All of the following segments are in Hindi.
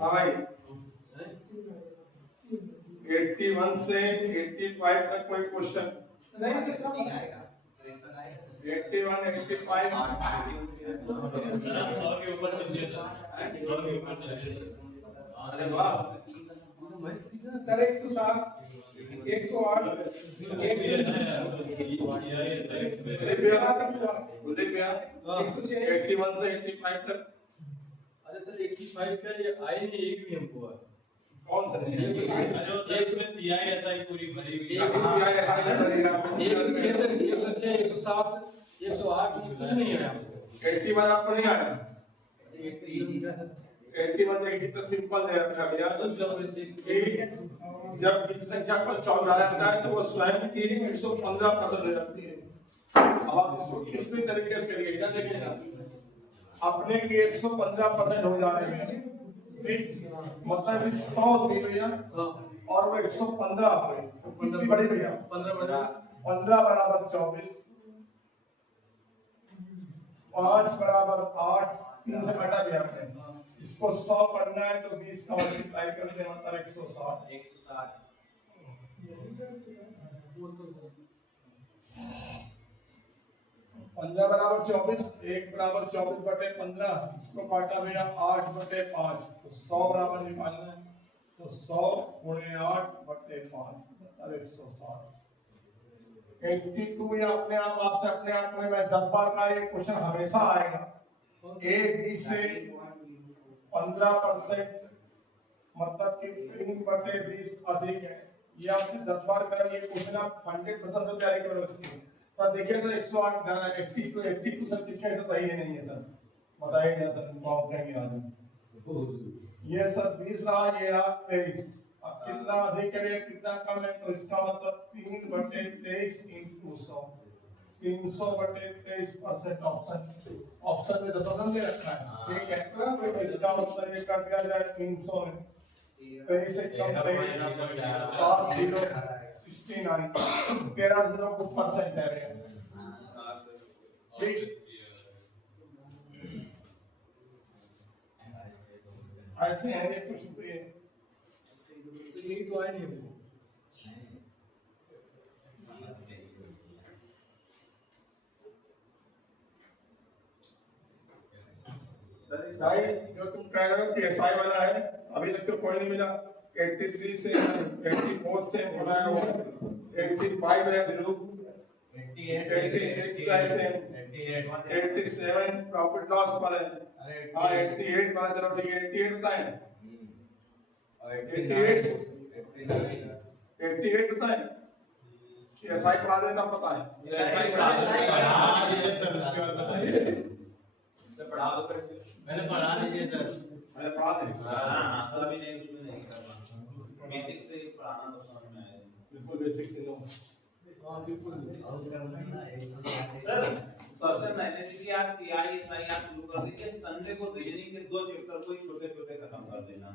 भाई 81 से 85 तक कोई क्वेश्चन नहीं सर सब आएगा 81 85 सर आप 100 के ऊपर चलिए सर 100 के ऊपर चलिए अरे वाह सर 107 108 उदयप्रिया 81 से 85 तक अरे सर 85 का ये आई नहीं एक भी हमको है कौन सा नहीं है अरे वो सर इसमें CISI पूरी भरी हुई है एक सर 106 107 108 कुछ नहीं है हमको 81 आपको नहीं आया 81 देखिए तो सिंपल है रखा गया कि जब किसी संख्या को चौराहा होता है तो वो स्वयं की 115% हो जाती है। अब आप इसको किस भी तरीके से करिएगा देखिएगा अपने के 115% हो जाने में ठीक मतलब 100 थी भैया और वो 115 हुई कितनी बड़ी भैया 15 बराबर 24 5 बराबर 8 3 से घटा दिया हमने इसको 100 करना है तो 20 का मल्टीप्लाई करते हैं मतलब 160 15 बराबर 24 1 बराबर 24 बटे 15 इसको काटा मेरा 8 बटे 5 तो 100 बराबर निकालना है तो 100 गुणे 8 बटे 5 मतलब 160 82 ये अपने आप आपसे अपने आप में मैं 10 बार का ये क्वेश्चन हमेशा आएगा ए बी से 15% मतलब कि 3 बटे 20 अधिक है ये आपने 10 बार करेंगे क्वेश्चन आप 100% तो तैयारी करो इसकी सर देखिए सर 108 82 सर किसका ऐसा सही है नहीं है सर बताइए क्या सर पाओ कहेंगे आदमी ये सर 20 रहा ये रहा 23 अब कितना अधिक है कितना कम है तो इसका मतलब 3 बटे 23 into 100 300 बटे 23% ऑप्शन में दशमलव में रखना है ठीक है तो इसका मतलब ये कर दिया जाए 300 में 23 से कम 23 7 0 69 13 0 कुछ परसेंट है ठीक ऐसे हैं ये कुछ तो ये तो आई नहीं हमको भाई जो तुम कह रहे हो कि एसआई वाला है अभी तक तो कोई नहीं मिला 83 से 84 से बनाया हुआ 85 है ग्रुप 86 है 87 प्रॉफिट लॉस पर है हाँ 88 पता चलो ठीक है 88 बताएं 88 बताएं एसआई पढ़ा देता पता है पढ़ा दो मैंने पढ़ा लीजिए सर मैंने पढ़ा दे अभी नहीं कुछ भी नहीं करना बेसिक से पढ़ाना तो समझ में आएगा बिल्कुल बेसिक से लो हां बिल्कुल सर मैंने देखिए आज CISI आज शुरू कर दीजिए संडे को रीजनिंग के 2 चैप्टर कोई छोटे-छोटे खत्म कर देना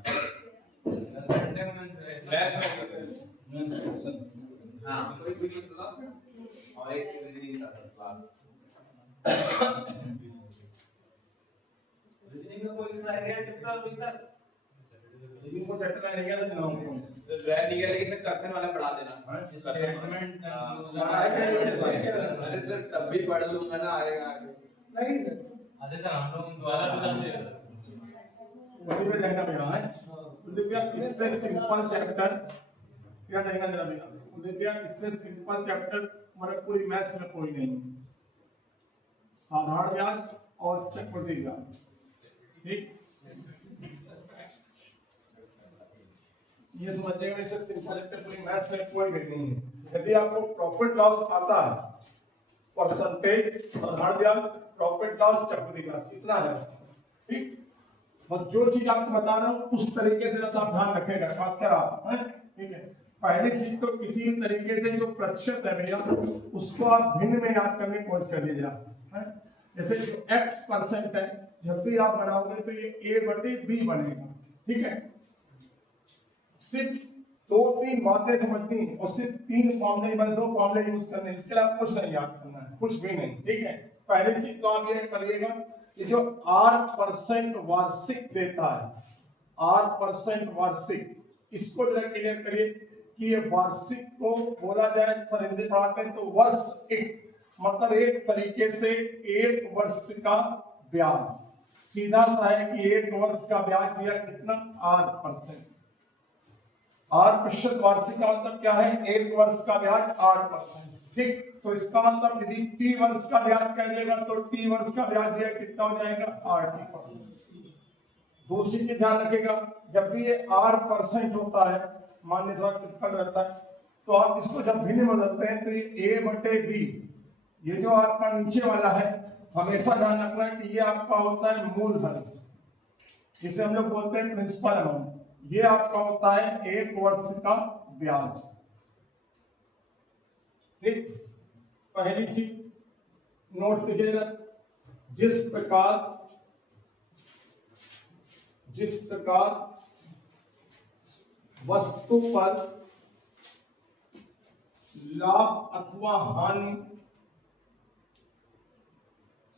संडे को बैच में हां कोई भी बता और एक रीजनिंग का क्लास रीजनिंग का कोई रह गया चैप्टर अभी तक रीजनिंग को चैप्टर नहीं गया तो ना हमको तो ड्राइव नहीं गया लेकिन कथन वाला पढ़ा देना स्टेटमेंट अरे सर तब भी पढ़ लूंगा ना आएगा आगे नहीं सर अरे सर हम लोग दोबारा बताते हैं वही पे देखना पड़ेगा है उदयप्रिया इससे सिंपल चैप्टर क्या देखना मेरा बेटा उदयप्रिया इससे सिंपल चैप्टर हमारे पूरी मैथ्स में कोई नहीं साधारण ज्ञान और चक्रवृद्धि ज्ञान ठीक ये समझिएगा इससे सिंपल चैप्टर पूरी मैथ्स में कोई भी नहीं है यदि आपको प्रॉफिट लॉस आता है परसेंटेज साधारण ज्ञान प्रॉफिट लॉस चक्रवृद्धि ज्ञान इतना है ठीक और जो चीज आपको बता रहा हूँ उस तरीके से आप ध्यान रखेगा खासकर आप हैं ठीक है पहली चीज तो किसी भी तरीके से जो प्रतिशत है भैया उसको आप भिन्न में याद करने की कोशिश कर लीजिए जैसे जो x% है जब भी आप बनाओगे तो ये a बटे b बनेगा ठीक है सिर्फ 2-3 बातें समझनी है और सिर्फ 3 फॉर्मूले बने 2 फॉर्मूले यूज करने हैं इसके लिए आप कुछ नहीं याद करना है कुछ भी नहीं ठीक है पहली चीज तो आप ये करिएगा कि जो 8% वार्षिक देता है 8% वार्षिक, इसको जरा क्लियर करिए कि ये वार्षिक को बोला जाए, सर हिंदी पढ़ाते हैं तो वर्ष एक, मतलब एक तरीके से एक वर्ष का ब्याज, सीधा सा है कि एक वर्ष का ब्याज दिया कितना 8%। 8% वार्षिक का मतलब क्या है, एक वर्ष का ब्याज 8%। ठीक, तो इसका मतलब यदि टी वर्ष का ब्याज कह देगा तो टी वर्ष का ब्याज दिया कितना हो जाएगा 8%। दूसरी चीज ध्यान रखिएगा, जब भी ये 8% होता है, मान लीजिए थोड़ा टिपिकल रहता है, तो आप इसको जब भिन्न में बदलते हैं तो ये A/B, ये जो आपका नीचे वाला है, हमेशा ध्यान रखना है कि ये आपका होता है मूलधन, जिसे हम लोग बोलते हैं प्रिंसिपल अमाउंट, ये आपका होता है एक वर्ष का ब्याज। ठीक, पहली चीज नोट कीजिएगा, जिस प्रकार वस्तु पर लाभ अथवा हानि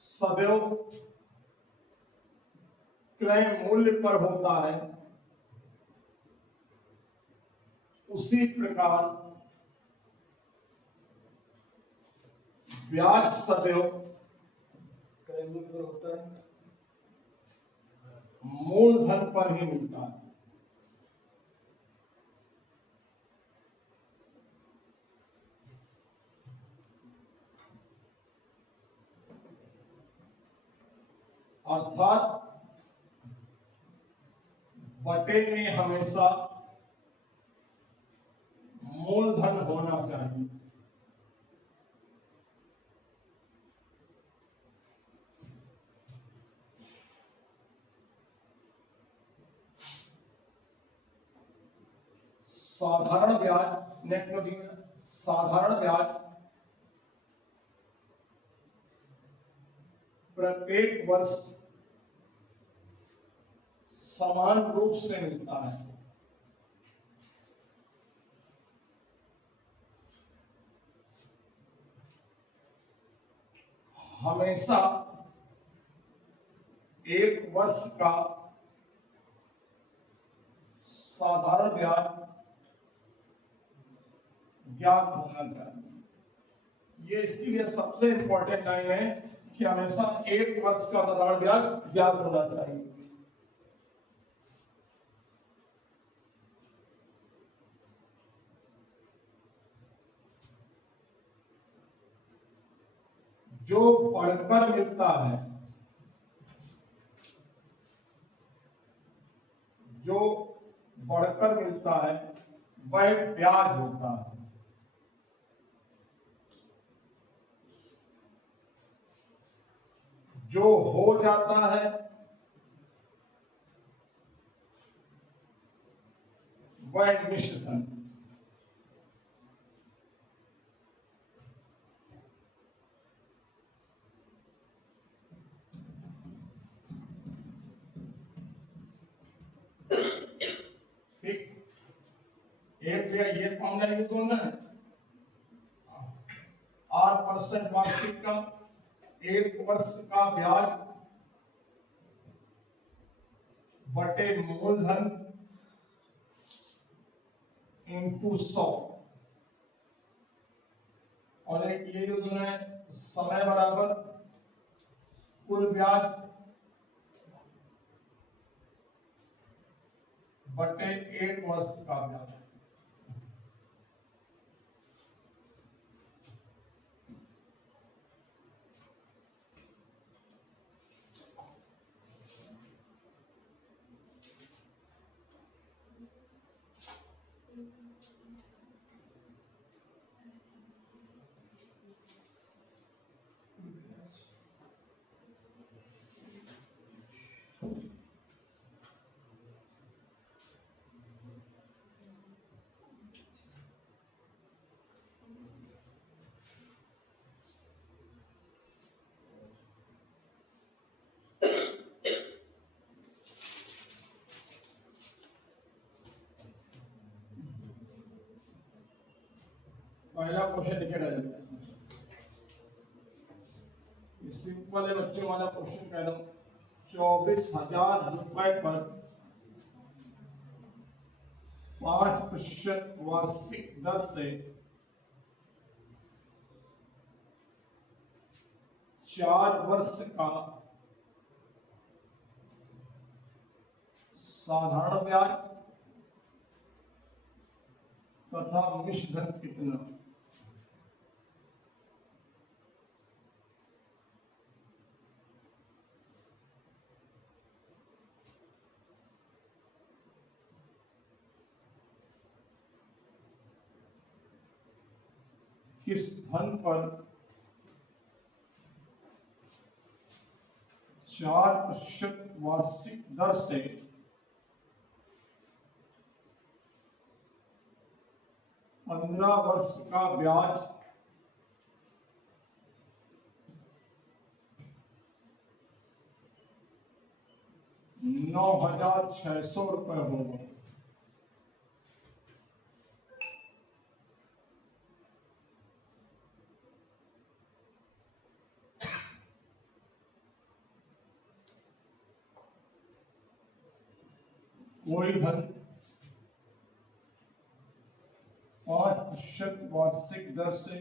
सदैव क्रय मूल्य पर होता है, उसी प्रकार ब्याज सदैव क्रय मूल्य पर होता है, मूलधन पर ही मिलता है। अर्थात बटे में हमेशा मूलधन होना चाहिए। साधारण ब्याज, नेक्स्ट नोटिंग, साधारण ब्याज प्रत्येक वर्ष समान रूप से मिलता है। हमेशा एक वर्ष का साधारण ब्याज ज्ञात होना चाहिए। ये इसके लिए सबसे इंपॉर्टेंट लाइन है कि हमेशा एक वर्ष का साधारण ब्याज ज्ञात होना चाहिए। जो बढ़कर मिलता है, जो बढ़कर मिलता है वह ब्याज होता है। जो हो जाता है वह मिश्रधन। ठीक, एक जगह ये फॉर्मूला यूज होना है, 8% वार्षिक का एक वर्ष का ब्याज बटे मूलधन इंटू 100, और एक ये जो है समय बराबर कुल ब्याज बटे एक वर्ष का ब्याज। पहला क्वेश्चन लिखेगा, सिंपल है बच्चों वाला क्वेश्चन कह रहा हूं। 24,000 रुपए पर 5% वार्षिक दर से 4 वर्ष का साधारण ब्याज तथा मिश्र धन कितना? किस धन पर 4% वार्षिक दर से 15 वर्ष का ब्याज ₹9,600 होगा? कोई धन 5% वार्षिक दर से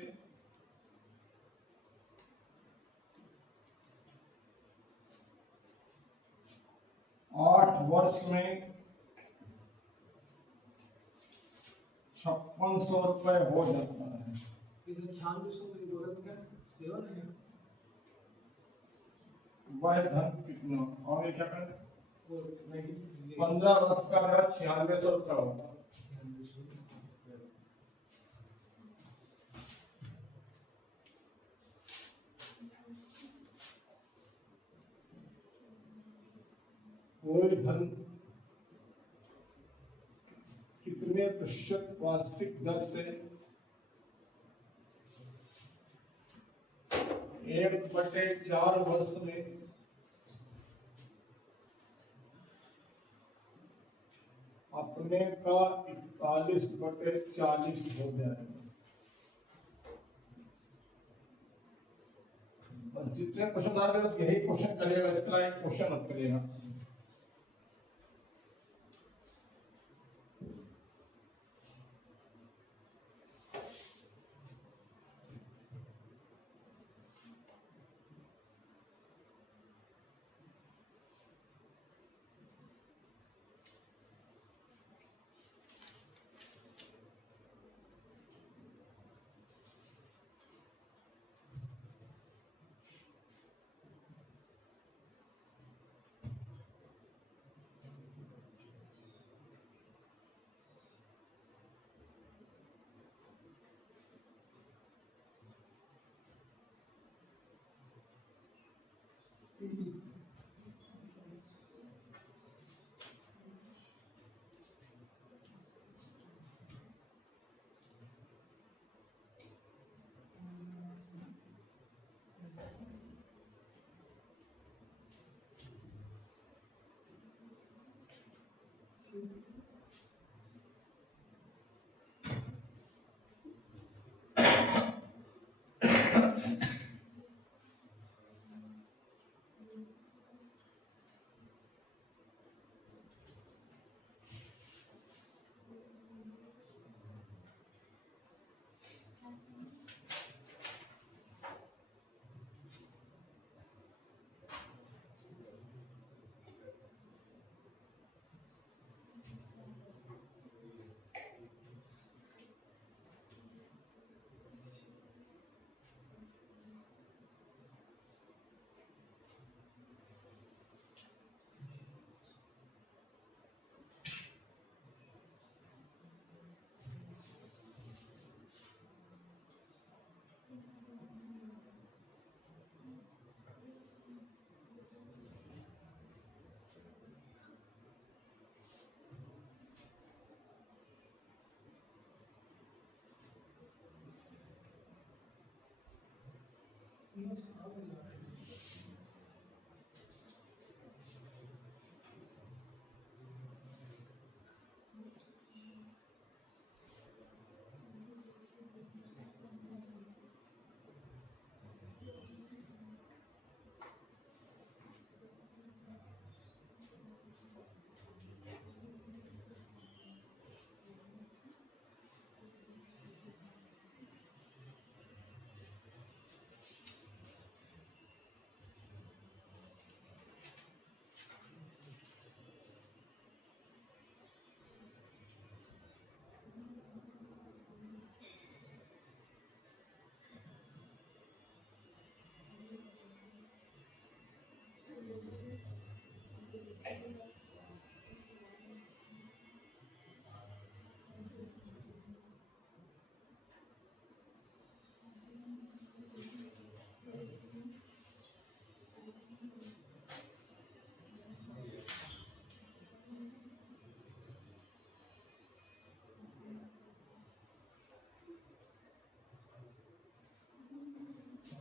8 वर्ष में ₹5600 हो जाता है। इधर 9600 में दो में क्या सेवा नहीं है? वह धन कितना? और ये क्या करें? वो नहीं 15 वर्ष का ब्याज ₹9600 होगा। कोई धन कितने प्रतिशत वार्षिक दर से 1/4 वर्ष में अपने का 41/40 हो जाएगा? बस जितने क्वेश्चन आ रहे हैं बस यही क्वेश्चन करिएगा, इसका एक क्वेश्चन मत करिएगा।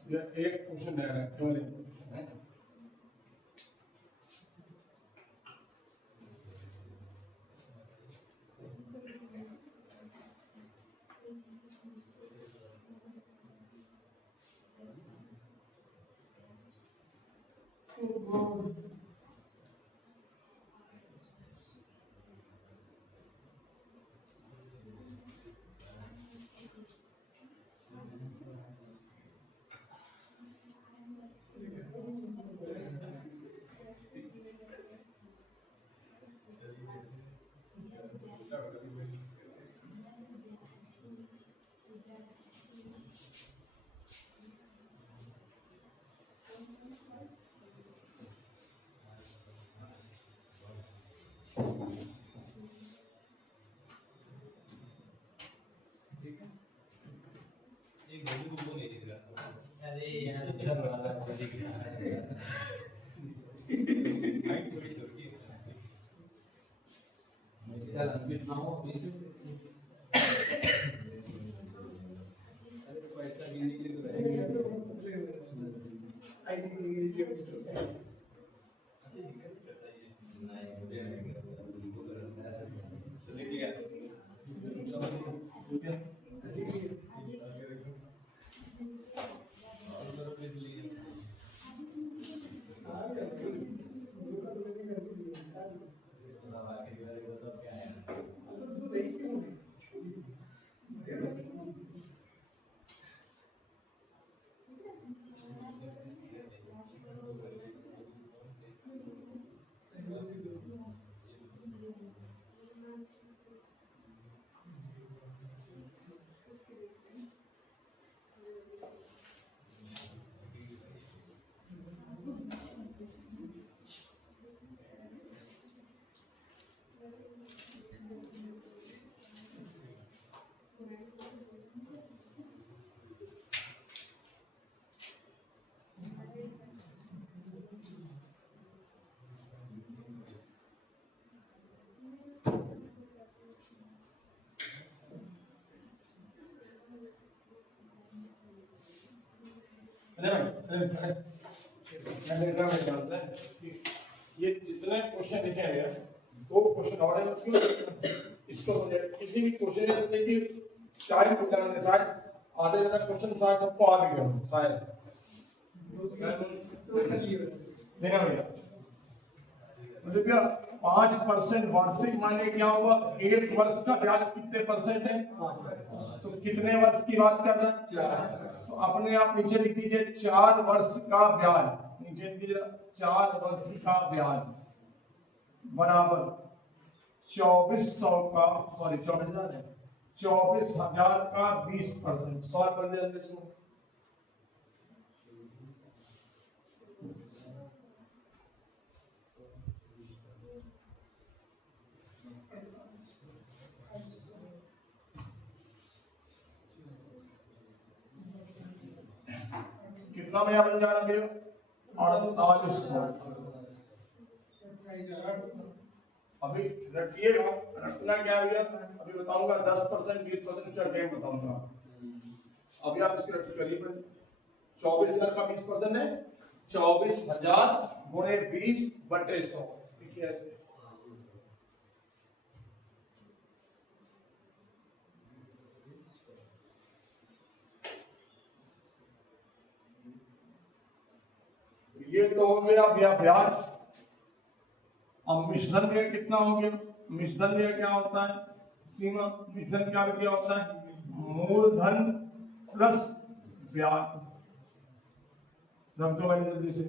ये एक क्वेश्चन है, केवल एक क्वेश्चन है। एक घड़ी को नहीं दिख रहा। अरे यार क्या बड़ा है दिख रहा है। हाइट थोड़ी छोटी है। यार अनफिट ना हो प्लीज। अरे पैसा गिनने के लिए तो रहेगा। आई थिंक इंग्लिश के स्टूडेंट चलिए ठीक है। ये जितने क्वेश्चन लिखे हैं दो क्वेश्चन और है इसको किसी भी क्वेश्चन में देखिए टाइम को करने शायद आधे ज्यादा क्वेश्चन शायद सबको आ भी गया शायद देना भैया मुझे क्या 5% वार्षिक माने क्या होगा? एक वर्ष का ब्याज कितने परसेंट है? तो कितने वर्ष की बात कर रहे हैं? तो अपने आप नीचे लिख दीजिए 4 वर्ष का ब्याज, नीचे लिख दीजिए 4 वर्ष का ब्याज बराबर 2400 का सॉरी 24,000 है 24,000 का 20%। सॉल्व कर दिया इसको। कितना में बन जा रहा भैया? 4800। अभी रखिएगा, रखना क्या है भैया? अभी बताऊंगा 10% 20% का गेम बताऊंगा। अभी आप इसकी रख करिए 24,000 का 20% है 24,000 गुणे 20/100। देखिए ऐसे ये तो हो गया भैया ब्याज। अब मिश्रण व्यय कितना हो गया? मिश्रण व्यय क्या होता है? सीमा मिश्रण क्या होता है? मूलधन प्लस ब्याज। रख दो भाई जल्दी से।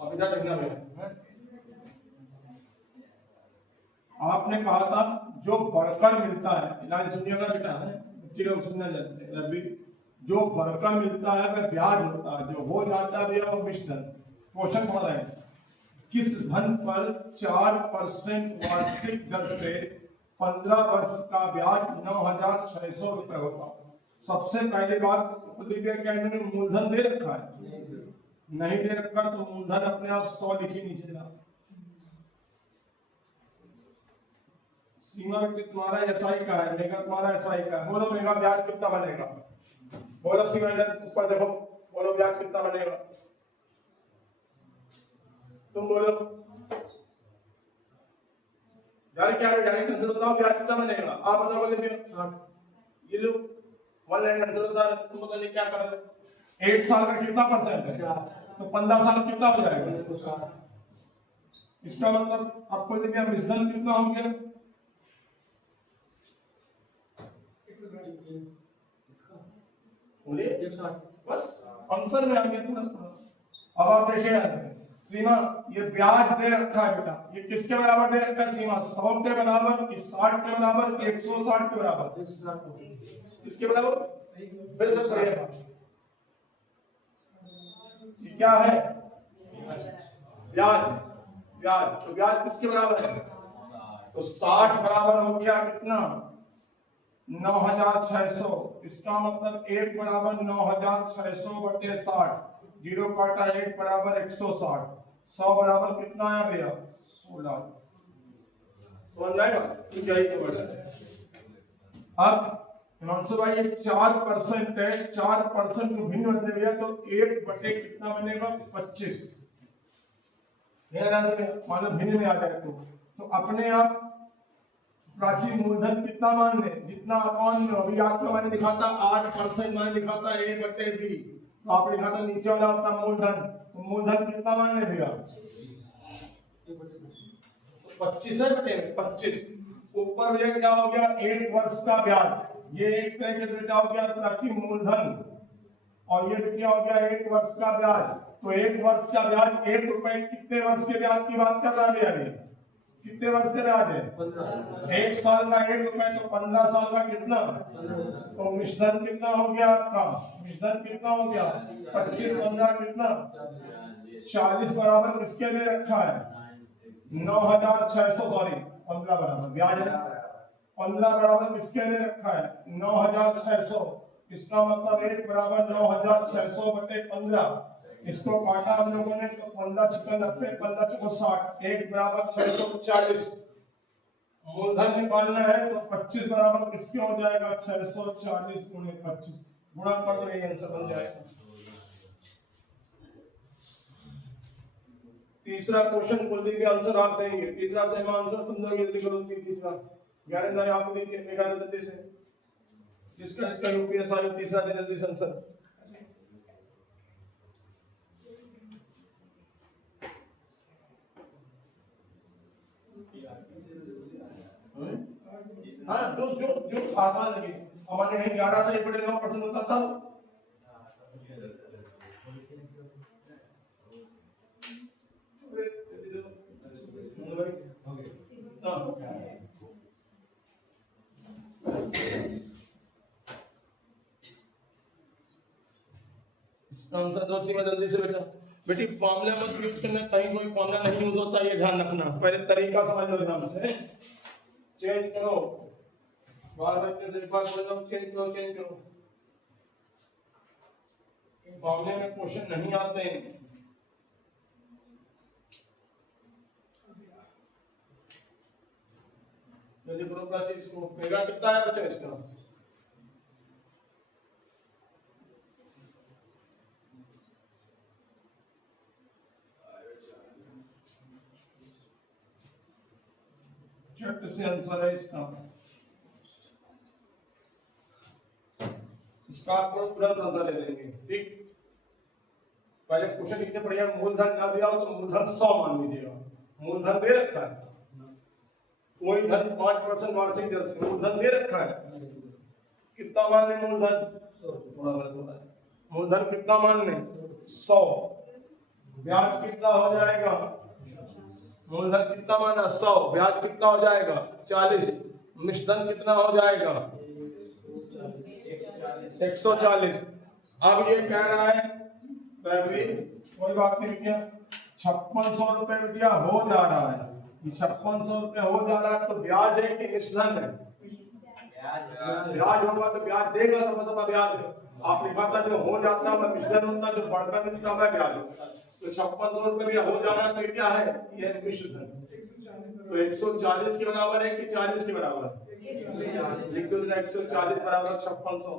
अब इधर लिखना है आपने कहा था जो बढ़कर मिलता है, इलाज सुनिएगा बेटा है, बच्चे लोग सुनना चाहते हैं रवि, जो बढ़कर मिलता है वह ब्याज होता है, जो हो जाता है वह मिश्रण। क्वेश्चन पढ़ रहे हैं, किस धन पर 4% वार्षिक दर से 15 वर्ष का ब्याज 9,600 रुपए होगा। सबसे पहली बात में मूलधन दे रखा है, नहीं दे रखा तो मूलधन अपने आप 100 लिखी नीचे ना। सीमा में तुम्हारा एसआई का है, मेगा तुम्हारा एसआई का है। बोलो मेगा ब्याज कितना बनेगा, बोलो सीमा ऊपर देखो, बोलो ब्याज कितना बनेगा, तुम बोलो यार, क्या डायरेक्ट आंसर बताओ, ब्याज कितना बनेगा आप बताओ। बोले ये लोग वन लाइन आंसर बता रहे, तुम बताइए क्या कर रहे हो। 1 साल का कितना परसेंट है, तो 15 साल कितना हो जाएगा। इसका मतलब आपको देखिए मिश्रण कितना हो गया, बोलिए बस आंसर में आ गया पूरा। अब आप देखिए आंसर, सीमा ये ब्याज दे रखा है बेटा, ये किसके बराबर दे रखा है सीमा, 100 के बराबर, 60 के बराबर, 160 के बराबर, किसके बराबर, फिर से पढ़िएगा ये क्या है, ब्याज, ब्याज, तो ब्याज किसके बराबर है, तो 60 बराबर हो गया कितना 9,600। इसका मतलब 1 बराबर 9,600 बटे 60, 0 काटा 1 बराबर 160, 100 बराबर कितना आया भैया 16। समझ में आएगा क्या ही बड़ा है। अब हिमांशु भाई ये 4% है, 4% को भिन्न बदले भैया तो 1 बटे कितना बनेगा 25। मान लो भिन्न में आ जाए तो अपने आप प्राचीन मूलधन कितना मान ले, जितना अपॉन में अभी आपको मैंने लिखा था 8% मैंने लिखा था A बटे B, तो आपने लिखा था नीचे वाला होता मूलधन, तो मूलधन कितना मान ले भैया 25 है बटे 25। ऊपर भैया क्या हो गया 1 वर्ष का ब्याज, ये एक तरह से क्या हो गया प्राचीन मूलधन, और ये क्या हो गया 1 वर्ष का ब्याज। तो 1 वर्ष का ब्याज 1 रुपए कितने वर्ष के ब्याज की बात कर रहा है, कितने वर्ष के ब्याज है 1 साल का 1 रुपए, तो 15 साल का कितना, तो मिश्रण कितना हो गया आपका, मिश्रण कितना हो गया 25 15 कितना 40 बराबर किसके लिए रखा है 9,600, सॉरी 15 बराबर ब्याज है, 15 बराबर किसके लिए रखा है 9,600। इसका मतलब 1 बराबर 9,600 बटे 15, इसको काटा हम लोगों ने तो 15 चिकन 90, 15 चौको 60, 1 बराबर 640। मूलधन निकालना है तो 25 बराबर किसके हो जाएगा 640 गुणे 25, गुणा कर दो ये आंसर बन जाएगा। तीसरा क्वेश्चन कुलदीप के आंसर आप देंगे, तीसरा से हम आंसर तुम दोगे, जल्दी करो तीसरा ज्ञानेंद्र आप देखिए मेघा जल्दी से, जिसका इसका यूपीएसआई तीसरा दे जल्दी से आंसर। हाँ जो जो जो आसान लगे, हमारे यहाँ 11 से 9% होता था, आंसर दो चीजें जल्दी से बेटा। बेटी फॉर्मूला मत यूज करना, कहीं कोई फॉर्मूला नहीं यूज होता, ये ध्यान रखना, पहले तरीका समझ लो ध्यान से, चेंज करो बार बार एक बार बोल दो चेंज करो, चेंज करो, फॉर्मूले में क्वेश्चन नहीं आते हैं। जल्दी करो प्राची, इसको मेगा कितना है बच्चा इसका, चट से आंसर है इसका, इसका आपको तुरंत आंसर दे देंगे। ठीक, पहले क्वेश्चन ठीक से पढ़िए, मूलधन ना दिया हो तो मूलधन 100 मान लीजिएगा, मूलधन दे रखा है, कोई धन 5% वार्षिक दर से मूलधन दे रखा है, कितना मान ले मूलधन, थोड़ा गलत होता है, मूलधन कितना मान ले 100, ब्याज कितना हो जाएगा, मूलधन कितना माना 100, ब्याज कितना हो जाएगा 40, मिश्रधन कितना हो जाएगा 140। अब ये कह रहा है कोई बात नहीं बेटिया, 5600 रुपए बेटिया हो जा रहा है, 5600 रुपए हो जा रहा है तो ब्याज है कि मिश्रधन है? ब्याज होगा तो ब्याज देगा, सब ब्याज है। आप लिखा था जो हो जाता है मिश्रधन होता, जो बढ़कर मिलता है ब्याज। तो 5600 रुपए भी हो जा रहा है तो क्या है? ये मिश्रधन। तो 140 के बराबर है कि 40 के बराबर? लिख दो 140 बराबर 5600।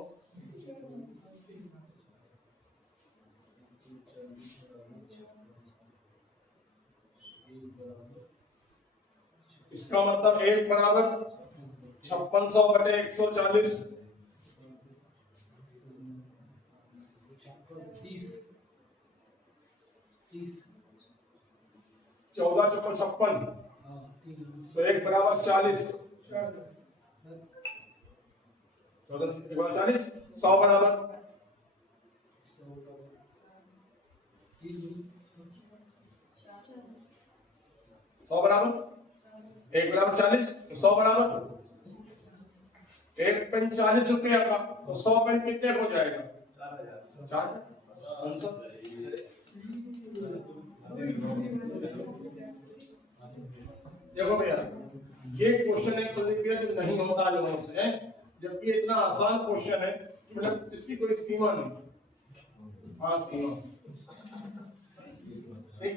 इसका मतलब 1 बराबर 5600 बटे 140, 14 चौको 56, तो 1 बराबर 40, 14 1 बराबर 40, 100 बराबर 100 बराबर 1 बराबर 40, 100 बराबर 1 पेन 40 रुपया का, तो 100 पेन कितने हो जाएगा? 4 देखो भैया, ये क्वेश्चन है तो देखिए जो नहीं होता लोगों से, जबकि इतना आसान क्वेश्चन है कि मतलब इसकी कोई सीमा नहीं। हाँ सीमा ठीक।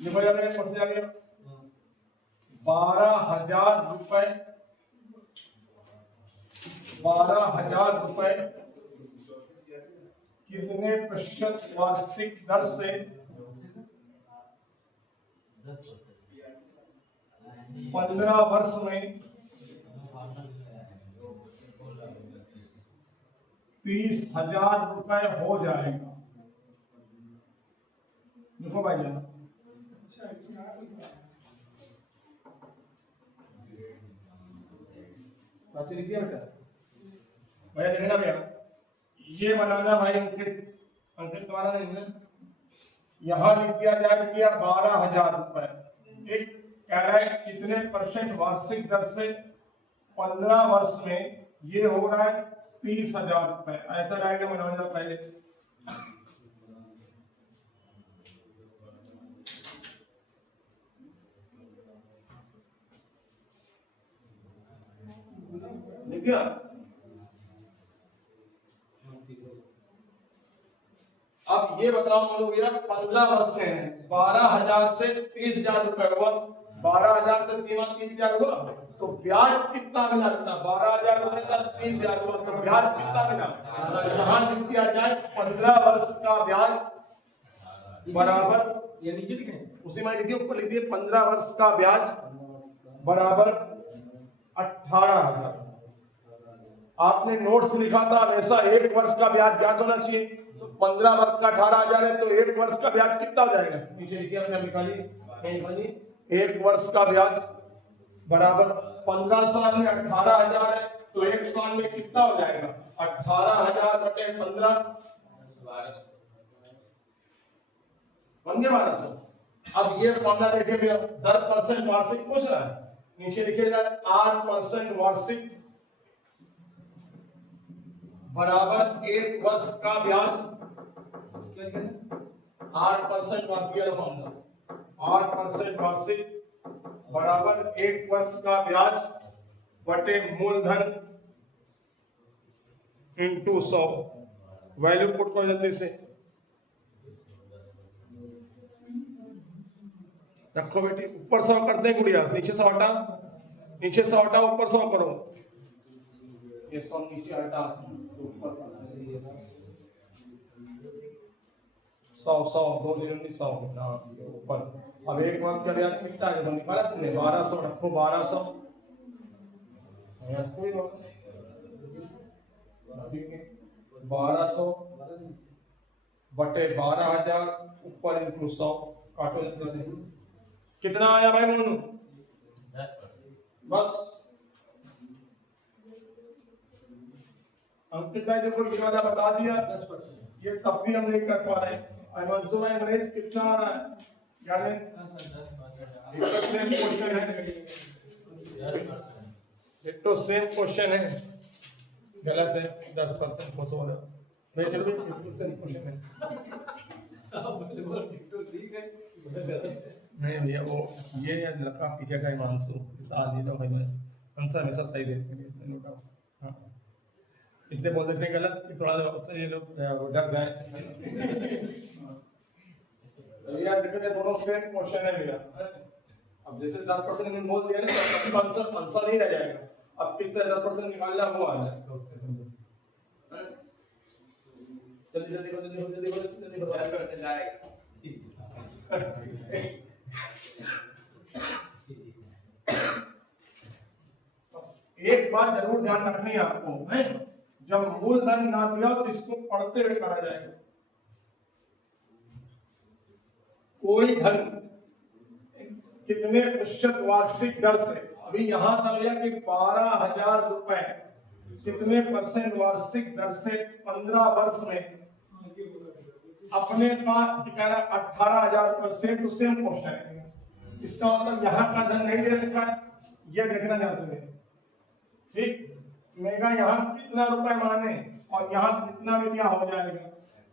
देखो यार मैंने क्वेश्चन आ गया 12,000 रुपए, 12,000 रुपए कितने प्रतिशत वार्षिक दर से 15 वर्ष में 30,000 रुपए हो जाएगा? देखो भाई जान, लिख दिया बेटा भैया, देखना भैया ये बनाना भाई अंकित तुम्हारा नहीं है, यहां लिख दिया जाए कि 12,000 रुपए, एक कह रहा है कितने % वार्षिक दर से 15 वर्ष में ये हो रहा है 30,000 रुपए। ऐसा डायग्राम बनाना पहले, लिख दिया। अब ये बताओ मानो भैया 15 वर्ष के हैं, 12,000 से 30,000 रुपए हुआ, 12,000 से सीमा 30,000 हुआ, तो ब्याज कितना मिला बेटा? 12,000 रुपए का 30,000 हुआ, तो ब्याज कितना मिला? यहां लिख दिया जाए 15 वर्ष का ब्याज बराबर, ये नीचे लिखे उसी में लिखिए, ऊपर लिखिए 15 वर्ष का ब्याज बराबर 18,000। आपने नोट्स में लिखा था हमेशा 1 वर्ष का ब्याज ज्ञात होना चाहिए, तो 15 वर्ष का 18,000 है, तो 1 वर्ष का ब्याज कितना हो जाएगा? नीचे लिखिए, अपने निकालिए, 1 वर्ष का ब्याज बराबर 15 साल में 18,000 है, तो 1 साल में कितना हो जाएगा? 18,000 बटे 15 बन गया 1200। अब ये फॉर्मूला देखिए भैया, 10% वार्षिक पूछ रहा है, नीचे लिखिएगा 8% वार्षिक बराबर 1 वर्ष का ब्याज, 8% वार्षिक फॉर्मूला, 8% वार्षिक बराबर 1 वर्ष का ब्याज बटे मूलधन इंटू 100। वैल्यू पुट करो जल्दी से, रखो बेटी, ऊपर 100 करते हैं गुड़िया, नीचे 100 हटा, नीचे 100 हटा, ऊपर 100 करो, ये 100 नीचे हटा, ऊपर 100 2 दिन 100 ऊपर। अब 1 वर्ष का ब्याज कितना है निकाला तुमने? 1200 रखो, 1200 1200 बटे 12,000 ऊपर इंटू 100, काटो जल्दी से, कितना आया भाई मोनू? 10%। बस अंकित भाई देखो ये वाला बता दिया, 10%। ये तब भी हम नहीं कर पा रहे, हिमांशु भाई मनीष कितना आ रहा है यानी सेम क्वेश्चन है, एक तो सेम क्वेश्चन है, गलत है 10% खोस हो रहा मैं चलो बिल्कुल सेम क्वेश्चन है। नहीं भैया वो ये लड़का पीछे का हिमांशु साल ये तो भाई आंसर हमेशा सही देते हैं इसमें नो डाउट। हाँ इसलिए बोल देते हैं गलत कि थोड़ा ये लोग डर जाए। भैया देखो दोनों सेम क्वेश्चन है भैया। अब जैसे 10% मैंने बोल दिया ना तो आंसर आंसर नहीं रह जाएगा, अब किस तरह 10% निकालना वो आ जाए। जल्दी जल्दी जल्दी जल्दी जल्दी एक बात जरूर ध्यान रखनी है आपको है, जब मूलधन ना दिया तो इसको पढ़ते हुए करा जाएगा। कोई धन कितने प्रतिशत वार्षिक दर से, अभी यहां तक लिया कि 12,000 रुपए कितने परसेंट वार्षिक दर से 15 वर्ष में अपने का कह रहा 18,000% तो सेम क्वेश्चन है। इसका मतलब यहाँ का धन नहीं दे रखा है, ये देखना ध्यान से ठीक। मेगा यहाँ कितना रुपए माने और यहाँ कितना में क्या हो जाएगा।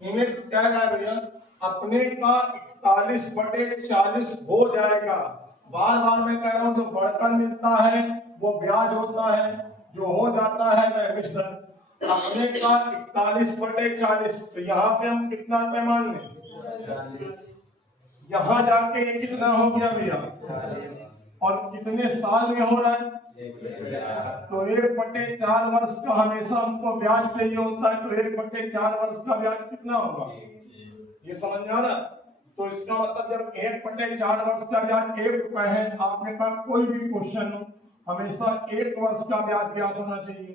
इमेज क्या है भैया, अपने का 41/40 हो जाएगा। बार बार मैं कह रहा हूँ जो बढ़कर मिलता है वो ब्याज होता है, जो हो जाता है वह मिश्रण। अपने का 41/40 तो यहाँ पे हम कितना रुपए मान लें, यहाँ जाके ये कितना हो गया भैया, और कितने साल में हो रहा है तो 1/4 वर्ष का हमेशा हमको ब्याज चाहिए होता है। तो 1/4 वर्ष का ब्याज कितना होगा, ये समझ में आ रहा। तो इसका मतलब जब 1/4 वर्ष का ब्याज 1 रुपए है, आपने कहा कोई भी क्वेश्चन हो हमेशा 1 वर्ष का ब्याज ज्ञात होना चाहिए।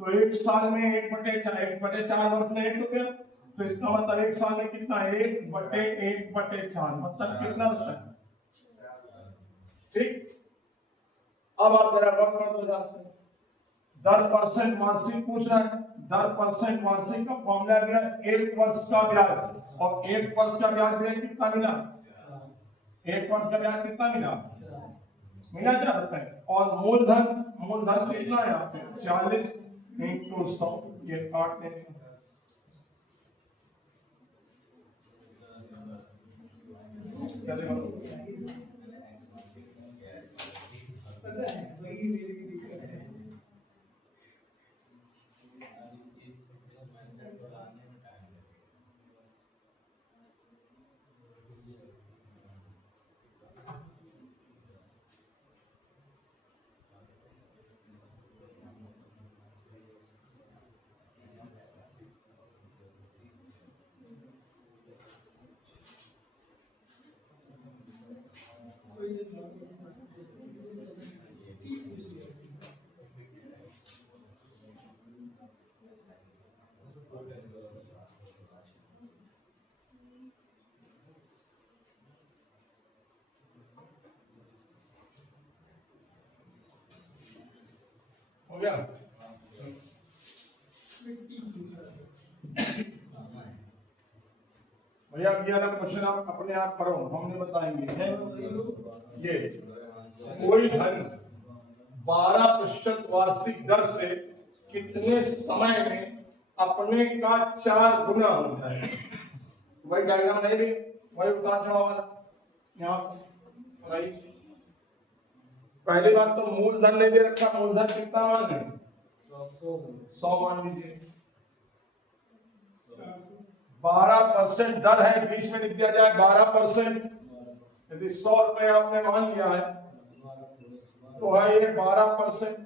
तो 1 साल में 1/4 वर्ष में 1 रुपया, तो इसका मतलब 1 साल में कितना 1/1/4 मतलब कितना होता है ठीक। अब आप जरा गौर कर दो ध्यान से, 10% वार्षिक पूछ रहा है, 10% वार्षिक का फॉर्मूला दिया 1 वर्ष का ब्याज, और 1 वर्ष का ब्याज दिया कितना मिला, 1 वर्ष का ब्याज कितना मिला 4 रुपए। और मूलधन कितना है आपके 40 × 100, ये काट देंगे। हो गया भैया, ये वाला क्वेश्चन आप अपने आप करो, हम नहीं बताएंगे। ये कोई धन 12% वार्षिक दर से कितने समय में अपने का 4 गुना होता है। वही डायग्राम नहीं भी, वही उतार चढ़ाव वाला यहाँ राइट। पहली बात तो मूलधन नहीं दे रखा, मूलधन कितना मान लें 100 मान लीजिए। 12% दर है, बीच में लिख दिया जाए 12%। यदि 100 रुपए आपने मान लिया है तो है ये 12%।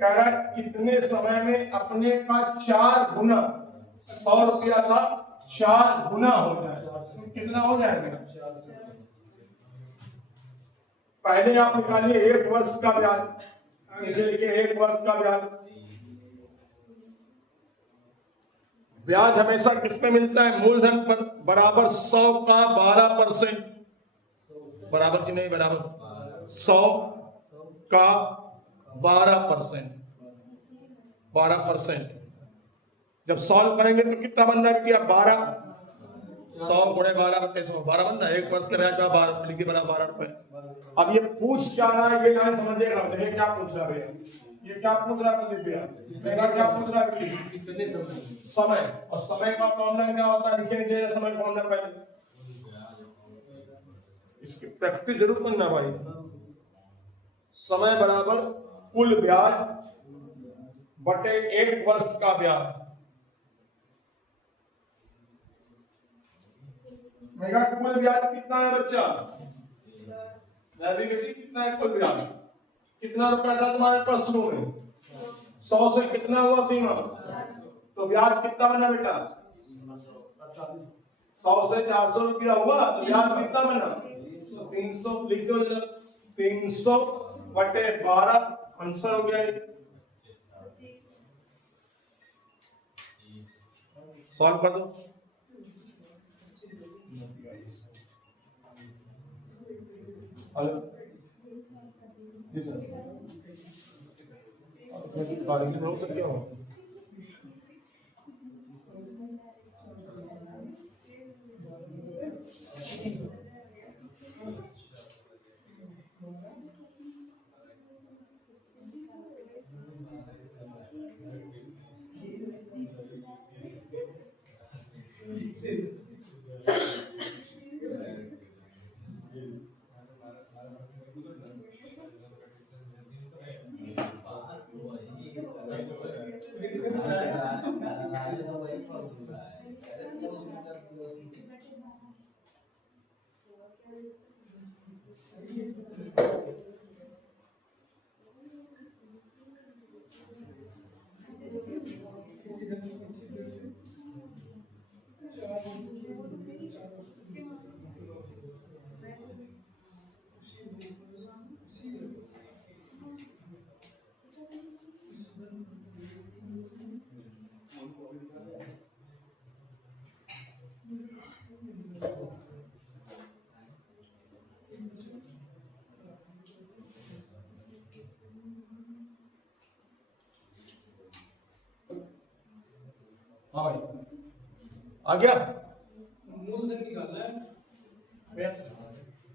कह रहा है कितने समय में अपने का 4 गुना, 100 रुपया था 4 गुना हो जाए, कितना हो जाएगा। पहले आप निकालिए 1 वर्ष का ब्याज, नीचे लिखिए 1 वर्ष का ब्याज। ब्याज हमेशा किस पे मिलता है, मूलधन पर बराबर 100 का 12%, बराबर कि नहीं बराबर 100 का 12%। जब सॉल्व करेंगे तो कितना बन रहा है 12 100 गुणे 12/100 12 बनना, 1 वर्ष का ब्याज 12 लिख के बना 12 रुपए। अब ये पूछ क्या रहा है ये लाइन समझिएगा, देखिए क्या पूछ रहा है ये क्या पूछ रहा है प्रदीप भैया, देखा क्या पूछ रहा है प्लीज। कितने समय समय, और समय का फॉर्मूला क्या होता है लिखे नीचे समय फॉर्मूला पहले, इसकी प्रैक्टिस जरूर करना भाई। समय बराबर कुल ब्याज बटे 1 वर्ष का ब्याज। मेगा कुल ब्याज कितना है बच्चा, कितना है कुल ब्याज, कितना रुपया था तुम्हारे पास शुरू में, 100 से कितना हुआ सीमा, तो ब्याज कितना बना बेटा, 100 से 400 रुपया हुआ तो ब्याज कितना बना, 300 लिख दो, 300 बटे 12 आंसर हो गया। सॉल्व कर दो। हेलो जी सर, गाड़ी की रोक सकते हो। हाँ भाई आ गया, मूलधन निकालना है,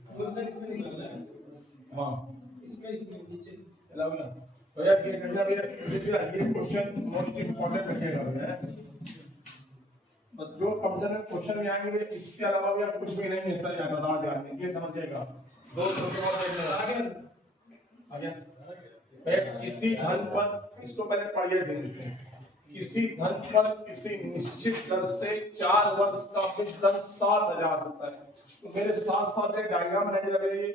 मूलधन इसमें निकालना है। हाँ इसमें नीचे लगा भैया ये क्वेश्चन मोस्ट इंपॉर्टेंट रखेगा भैया, जो फंक्शन में क्वेश्चन में आएंगे इसके अलावा भी आप कुछ भी नहीं है सर, याद बता देंगे ये समझिएगा। दो आ गया किसी धन पर, इसको पहले पढ़िए ध्यान से, किसी धन पर किसी निश्चित दर से 4 वर्ष का कुछ धन 7,000 रुपए। तो मेरे साथ साथ एक डायग्राम बनाई जा रही है,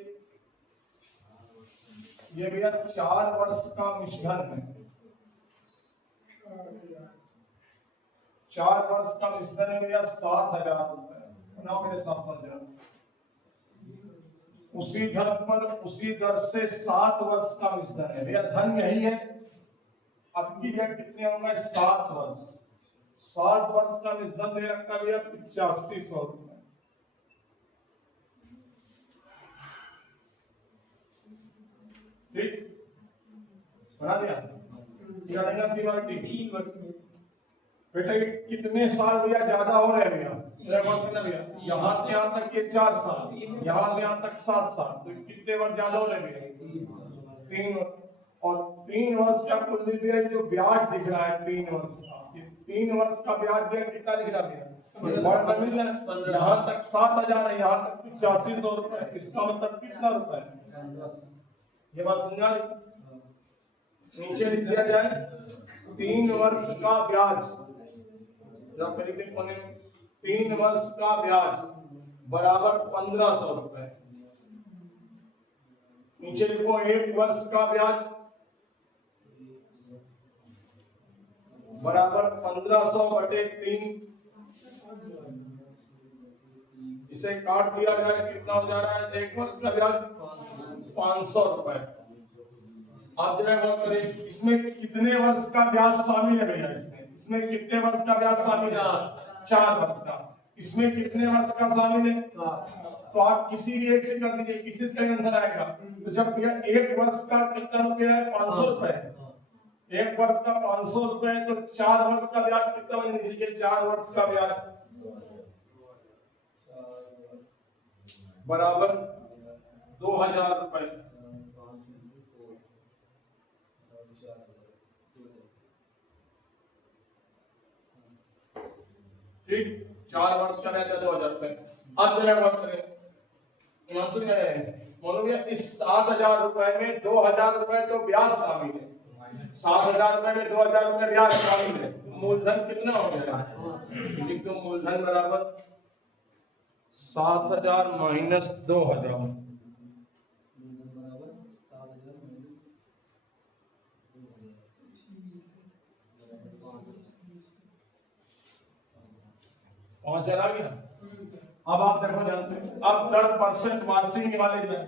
ये भैया 4 वर्ष का मिश्रण है, 4 वर्ष का मिश्रण है भैया 7,000 रुपए। बनाओ मेरे साथ साथ जरा, उसी धन पर उसी दर से 7 वर्ष का मिश्रण है भैया, धन यही है। अब की डेट कितने होंगे, 7 वर्ष, 7 वर्ष का मिश्रण दे रखा भैया 8500 रुपए। ठीक बना दिया, क्या रहेगा सीमा 3 वर्ष में बेटा कितने साल भैया ज्यादा हो रहे हैं भैया, यहाँ से यहाँ तक ये 4 साल, यहाँ से यहाँ तक 7 साल, तो कितने वर्ष ज्यादा हो रहे हैं भैया, 3 वर्ष। और 3 वर्ष का कुल भैया जो ब्याज दिख रहा है 3 वर्ष का, ये 3 वर्ष का ब्याज भैया कितना दिख रहा है भैया, यहाँ तक 7,000 है, यहाँ तक 8500 रुपए, इसका मतलब कितना रुपए, ये बात समझा। नीचे लिख दिया जाए 3 वर्ष का ब्याज, 3 वर्ष का ब्याज बराबर 1500 रुपए। नीचे लिखो 1 वर्ष का ब्याज बराबर 1500 बटे 3, इसे काट दिया जाए कितना हो जा रहा है, 1 वर्ष का ब्याज 500 रुपए। आप जरा गौर करें इसमें कितने वर्ष का ब्याज शामिल है भैया, इसमें कितने वर्ष का ब्याज शामिल है, 4 वर्ष का। इसमें कितने वर्ष का शामिल है, तो आप किसी भी एक से कर दीजिए, किसी का आंसर आएगा। तो जब भैया 1 वर्ष का कितना रुपया है, 500 रुपए, 1 वर्ष का 500 रुपए, तो 4 वर्ष का ब्याज कितना बन लीजिए, 4 वर्ष का ब्याज बराबर 2000 रुपए। ठीक, 4 वर्ष का रहता है 2000 रुपए। अब मेरा वर्ष करें हिमांशु बोलोगे इस 7000 रुपए में 2000 रुपए तो ब्याज शामिल है, 7000 रुपए में 2000 रुपए ब्याज शामिल है, मूलधन कितना हो गया? लिख दो मूलधन बराबर 7000 माइनस 2000। 5000 आ गया। अब आप देखो ध्यान से, अब 10% वार्षिक निकाले जाए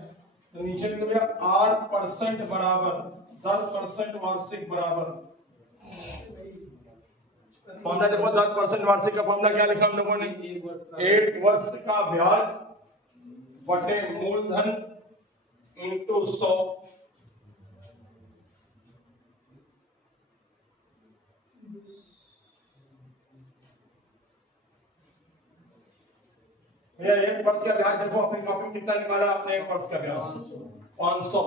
तो नीचे लिख दिया 8% बराबर 10% वार्षिक बराबर फॉर्मूला देखो 10% वार्षिक का फॉर्मूला क्या लिखा हम लोगों ने? 1 वर्ष का ब्याज बटे मूलधन इंटू 100। भैया 1 वर्ष का ब्याज देखो अपनी कॉपी में कितना निकाला आपने? 1 वर्ष का ब्याज 500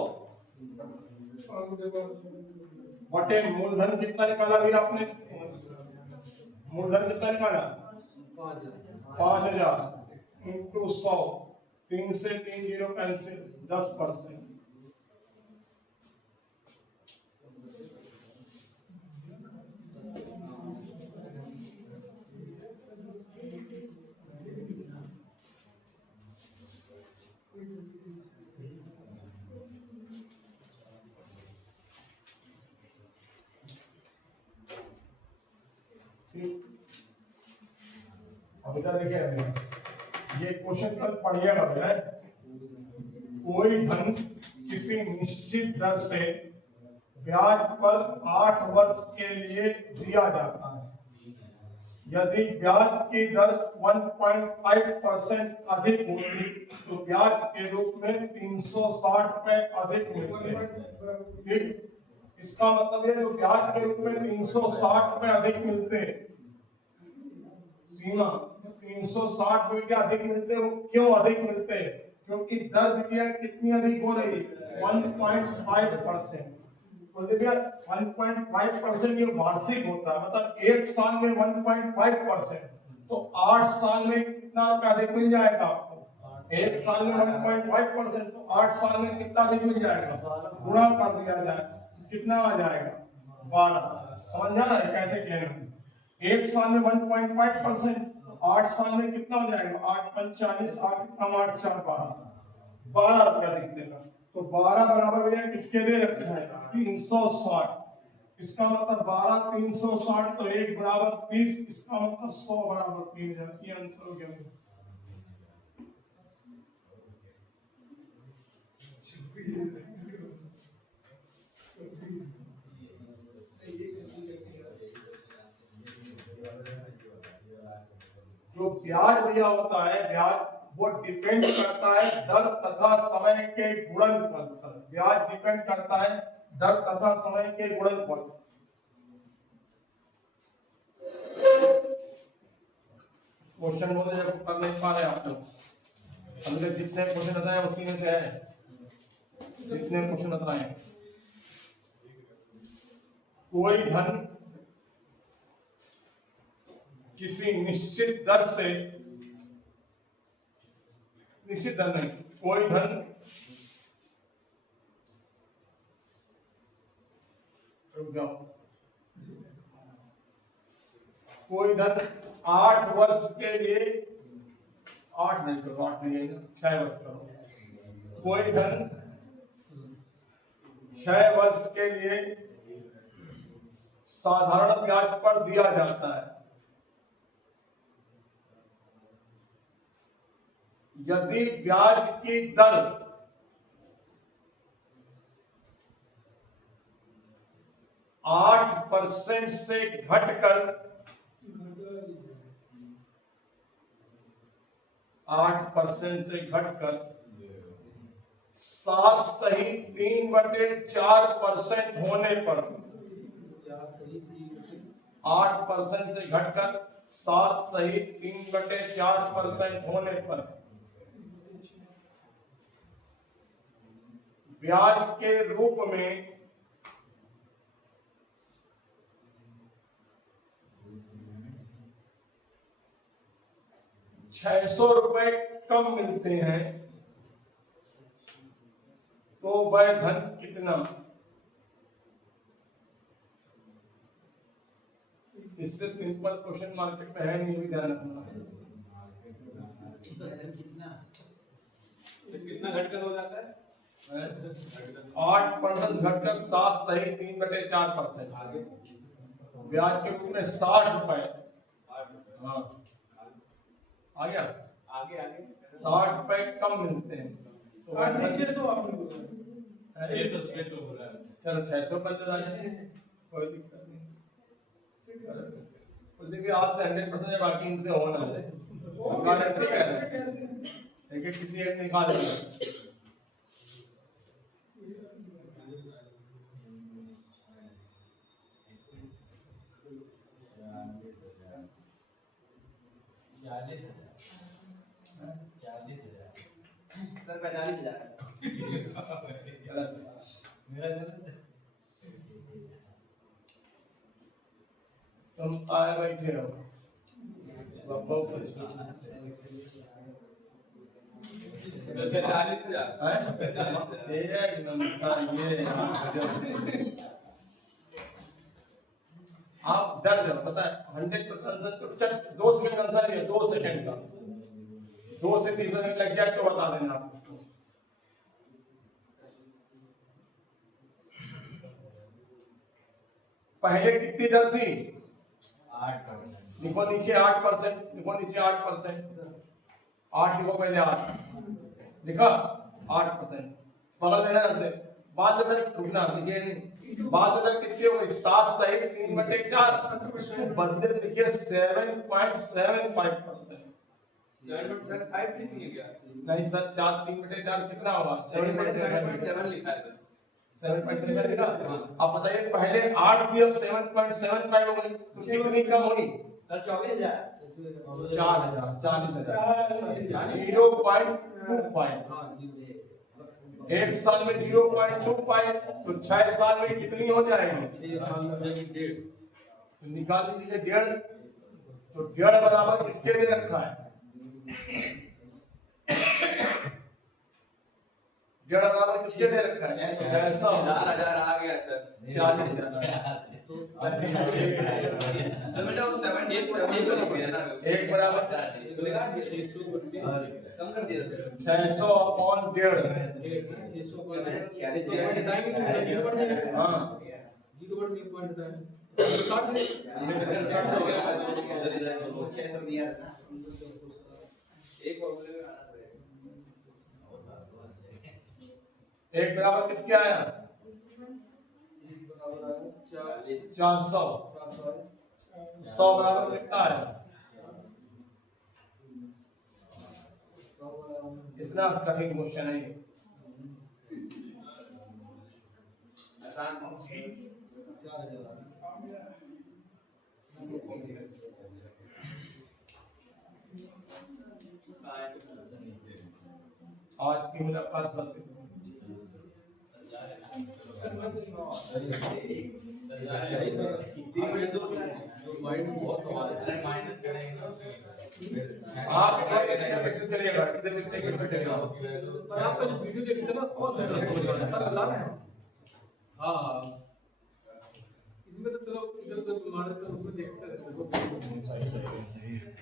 बटे मूलधन कितना निकाला भैया आपने? मूलधन कितना निकाला? 5000 इंटू 100। 3 से 3 जीरो कैंसिल, 10%। अब इधर देखिए ये क्वेश्चन कल पढ़िएगा भैया। कोई धन किसी निश्चित दर से ब्याज पर 8 वर्ष के लिए दिया जाता है। यदि ब्याज की दर 1.5% अधिक होती तो ब्याज के रूप में 360 रुपए अधिक मिलते। ठीक, इसका मतलब है जो ब्याज के रूप में 360 रुपए अधिक मिलते, सीमा 360 रुपए के अधिक मिलते, वो क्यों अधिक मिलते? क्योंकि दर बिटिया कितनी अधिक हो रही? 1.5%। तो देखिए 1.5% ये वार्षिक होता है, मतलब 1 साल में 1.5%, तो 8 साल में कितना रुपया अधिक मिल जाएगा आपको? 1 साल में 1.5%, तो 8 साल में कितना अधिक मिल जाएगा? गुणा कर दिया जाए, कितना आ जाएगा? 12। समझ आ रहा है कैसे कहना? 1 साल में 1.5%, 8 साल में कितना हो जाएगा? 8 × 40, 8 कम 8 4 12 रुपया दिखेगा। तो 12 बराबर भैया किसके लिए रखा है? 360। इसका मतलब 12 360, तो 1 बराबर 30, इसका मतलब 100 बराबर 3000। ये आंसर हो गया। जो ब्याज भैया होता है, ब्याज वो डिपेंड करता है दर तथा समय के गुणनफल पर। ब्याज डिपेंड करता है दर तथा समय के गुणनफल। क्वेश्चन बोले जब कर नहीं पा रहे आप लोग, हमने जितने क्वेश्चन बताए उसी में से है, जितने क्वेश्चन बताए। कोई धन किसी निश्चित दर से, निश्चित धन नहीं, कोई धन कोई धन 8 वर्ष के लिए, 8 नहीं करो, 8 नहीं है, 6 वर्ष करो। कोई धन 6 वर्ष के लिए साधारण ब्याज पर दिया जाता है। यदि ब्याज की दर 8% से घटकर 7 सही 3/4% होने पर, 8% से घटकर 7 सही 3/4% होने पर ब्याज के रूप में 600 रुपए कम मिलते हैं तो वह धन कितना? इससे सिंपल क्वेश्चन मार्केट में है नहीं, भी ध्यान रखना। कितना घटकर हो जाता है? 8% घटकर 7 सही 3/4%। ब्याज के रूप में 60 रुपए। हाँ आ गया। आगे आगे 60 रुपए कम मिलते हैं तो वह धन- 600 आपने बोला। 600 बोला है। चलो 600 कर दो, कोई दिक्कत नहीं। कुलदीप जी आपसे 100% है, बाकी इनसे होना है। निकालने से क्या है? देखिए किसी एक निकाल लेना। सर 45,000 तुम आए बैठे हो वैसे 40,000 आप डर जाओ, पता है 100% आंसर तो 2 सेकंड आंसर है, 2 सेकंड का 2 से 3 सेकंड लग जाए तो बता देना आप। पहले कितनी दर थी? 8%। लिखो नीचे 8%, लिखो नीचे 8%, 8 लिखो पहले 8 लिखा 8%। बगल देना से बाद दर रुकना लिखे नहीं, बाद दर कितनी हो गई? 7 सही 3/4, बदले लिखिए 7.75%। 7.75 नहीं है क्या? नहीं सर 4 3/4 कितना होगा? 7.7 लिखा है 7.75 लिखा। अब बताइए पहले 8 थी अब 7.75 हो गई तो कितनी कम हुई? सर 24,000 40,000 0.25। एक साल में 0.25 तो 6 साल में कितनी हो जाएगी? तो निकाल लीजिए 1.5। तो 1.5 बराबर किसके लिए रखा है? 1.5 बराबर किसके लिए रखा है? 600 4,000 आ गया सर 40,000। एक बराबर कम कर दिया 600 अपॉन 1.5। हाँ एक बराबर किसके आया? 400। 100 बराबर कितना आया? इतना कठिन क्वेश्चन है ये। आसान आज की मुलाकात बस इतनी। आप प्रैक्टिस करिएगा, इसे लिखने की प्रैक्टिस करिएगा। पर आपका जो वीडियो देखते हैं ना बहुत मजा समझ में आता है। सर बता रहे हैं। हाँ इसमें तो चलो इधर उधर तुम्हारे तो देखते रहते हो। सही है।